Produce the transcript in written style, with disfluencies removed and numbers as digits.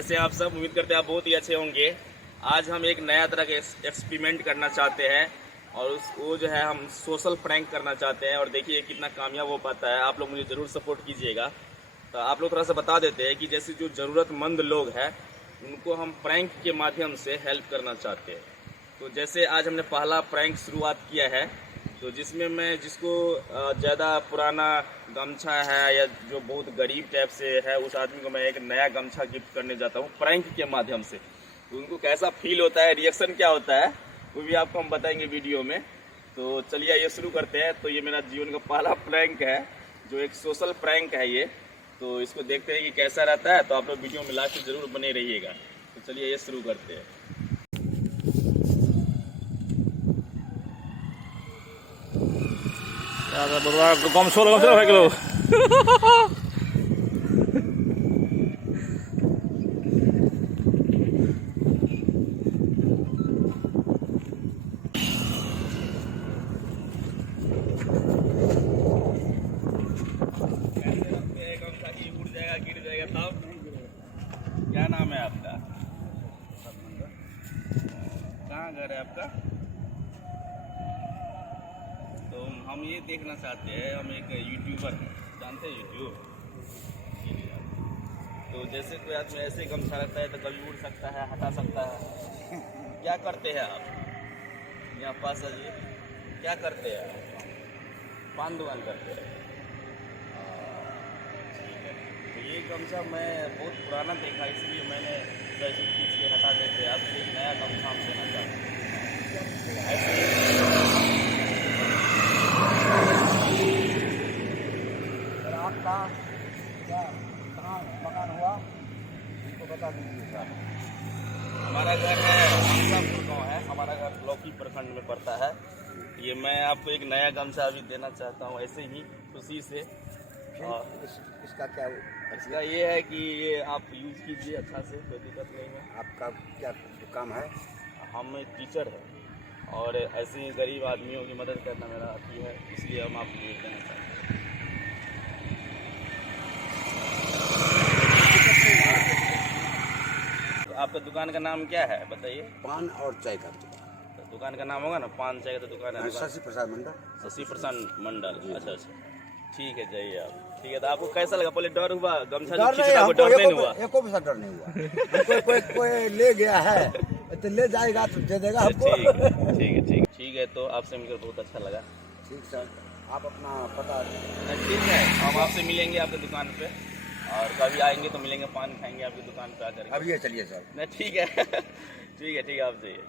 कैसे हैं आप सब? उम्मीद करते हैं आप बहुत ही अच्छे होंगे। आज हम एक नया तरह का एक्सपेरिमेंट करना चाहते हैं और वो जो है हम सोशल प्रैंक करना चाहते हैं और देखिए कितना कामयाब हो पाता है। आप लोग मुझे ज़रूर सपोर्ट कीजिएगा। तो आप लोग थोड़ा सा बता देते हैं कि जैसे जो ज़रूरतमंद लोग हैं उनको हम प्रैंक के माध्यम से हेल्प करना चाहते हैं। तो जैसे आज हमने पहला प्रैंक शुरुआत किया है, तो जिसमें मैं जिसको ज़्यादा पुराना गमछा है या जो बहुत गरीब टाइप से है उस आदमी को मैं एक नया गमछा गिफ्ट करने जाता हूँ प्रैंक के माध्यम से। तो उनको कैसा फील होता है, रिएक्शन क्या होता है, वो भी आपको हम बताएंगे वीडियो में। तो चलिए ये शुरू करते हैं। तो ये मेरा जीवन का पहला प्रैंक है, जो एक सोशल प्रैंक है ये। तो इसको देखते हैं कि कैसा रहता है। तो आप लोग वीडियो में लास्ट ज़रूर बने रहिएगा। तो चलिए ये शुरू करते हैं। गमछो हो गेलो। उड़ जाएगा, गिर जाएगा। तब क्या नाम है आपका? कहाँ घर है आपका? तो हम ये देखना चाहते हैं, हम एक यूट्यूबर हैं, जानते हैं यूट्यूब? तो जैसे कोई आदमी ऐसे गमछा रखता है तो कभी उड़ सकता है, हटा सकता है। क्या करते हैं आप यहाँ पास? आइए। क्या करते हैं आप? पान दुकान करते हैं। ठीक है। तो ये गमछा मैं बहुत पुराना देखा, इसलिए मैंने ऐसे खींच के हटा देते। आपको एक नया गमछा हम देना चाहते हैं। ऐसे आपका क्या कहाँ मकान हुआ उनको बता दीजिए सर। हमारा घर है हमसापुर गाँव है, हमारा घर लौकी प्रखंड में पड़ता है। ये मैं आपको एक नया गमछा अभी देना चाहता हूँ ऐसे ही खुशी से। और इसका क्या इसका ये है कि ये आप यूज़ कीजिए अच्छा से, कोई दिक्कत नहीं है। आपका क्या काम है? हम एक टीचर हैं और ऐसे ही गरीब आदमियों की मदद करना मेरा अथी है, इसलिए हम आपको ये देना चाहते हैं। तो आपका दुकान का नाम क्या है बताइए? पान और चाय का दुकान। तो दुकान का नाम होगा ना, पान चाय का दुकान है। शशि प्रसाद मंडल। शशि प्रसाद मंडल। अच्छा अच्छा, ठीक है, जाइए आप। ठीक है। तो आपको कैसा लगा? पहले डर हुआ? गमछा जो खींचा आपको डर नहीं हुआ? एको पैसा डर नहीं हुआ। कोई ले गया है तो ले जाएगा तो दे देगा हमको। ठीक है। तो आपसे मिलकर बहुत अच्छा लगा। ठीक सर, आप अपना पता। ठीक है, हम आपसे मिलेंगे आपकी दुकान पे और कभी आएंगे तो मिलेंगे, पान खाएंगे आपकी दुकान पे आकर। अब ये चलिए सर। नहीं ठीक है। ठीक है, आप जाइए।